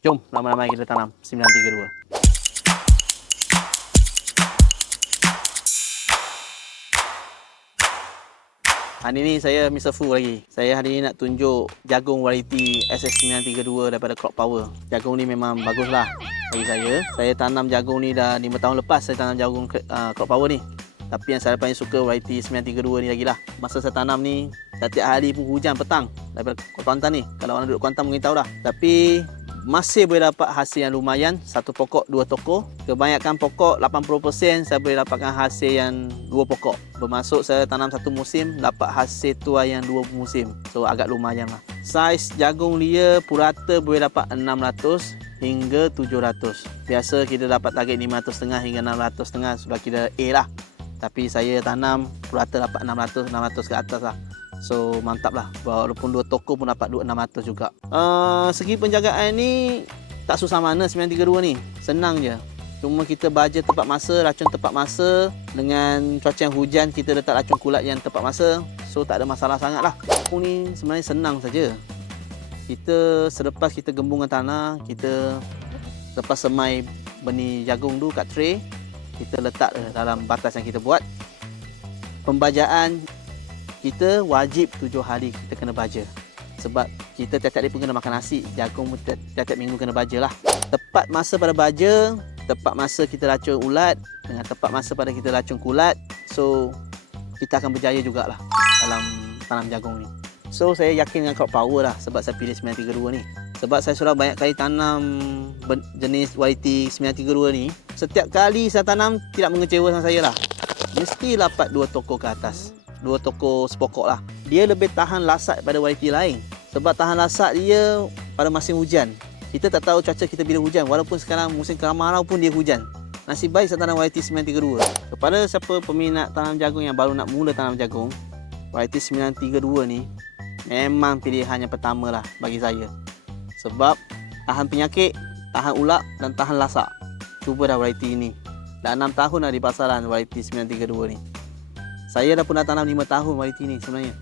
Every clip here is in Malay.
Jom ramai-ramai kita tanam 932. Hari ni saya Mr. Fu lagi. Saya hari ni nak tunjuk jagung variety SS932 daripada Crop Power. Jagung ni memang baguslah bagi saya. Saya tanam jagung ni dah 5 tahun lepas saya tanam jagung Crop Power ni. Tapi yang saya paling suka variety 932 ni lagi lah. Masa saya tanam ni, setiap hari pun hujan petang daripada Kuantan ni. Kalau orang duduk Kuantan mungkin tahu dah. Tapi masih boleh dapat hasil yang lumayan. Satu pokok, dua toko. Kebanyakan pokok, 80% saya boleh dapatkan hasil yang dua pokok. Bermaksud saya tanam satu musim, dapat hasil tuai yang dua musim. So agak lumayan lah. Saiz jagung dia purata boleh dapat 600 hingga 700. Biasa kita dapat target 500,5 hingga 600,5 sudah kita A lah. Tapi saya tanam purata dapat 600 ke atas lah. So mantap lah. Walaupun dua toko pun dapat 600 juga. Segi penjagaan ni tak susah mana 932 ni. Senang je. Cuma kita baja tepat masa, racun tepat masa. Dengan cuaca yang hujan kita letak racun kulat yang tepat masa. So tak ada masalah sangat lah. Jagung ni sebenarnya senang saja. Kita selepas kita gembungkan tanah, kita lepas semai benih jagung tu kat tray, kita letak dalam batas yang kita buat. Pembajaan kita wajib 7 hari kita kena baja. Sebab kita tiap-tiap hari pun kena makan nasi. Jagung pun tiap-tiap minggu kena baja lah. Tepat masa pada baja, tepat masa kita racun ulat, dengan tepat masa pada kita racun kulat. So kita akan berjaya jugalah dalam tanam jagung ni. So saya yakin dengan Crop Power lah sebab saya pilih 932 ni. Sebab saya sudah banyak kali tanam jenis variety 932 ni. Setiap kali saya tanam tidak mengecewakan saya lah. Mesti dapat 2 toko ke atas. 2 toko sepokok lah. Dia lebih tahan lasat daripada variety lain. Sebab tahan lasat dia pada musim hujan. Kita tak tahu cuaca kita bila hujan. Walaupun sekarang musim kemarau pun dia hujan. Nasib baik saya tanam variety 932. Kepada siapa peminat tanam jagung yang baru nak mula tanam jagung, variety 932 ni memang pilihan yang pertama lah bagi saya. Sebab tahan penyakit, tahan ulat dan tahan lasak. Cuba dah variety ini. Dah 6 tahun dah di pasaran variety 932 ni. Saya dah pernah tanam 5 tahun variety ni sebenarnya.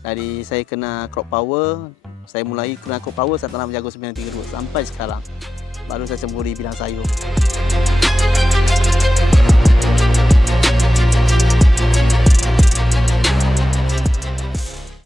Dari saya kena Crop Power, saya mulai kena Crop Power, saya tanam jagung 932 sampai sekarang. Baru saya sembuh di bidang sayur.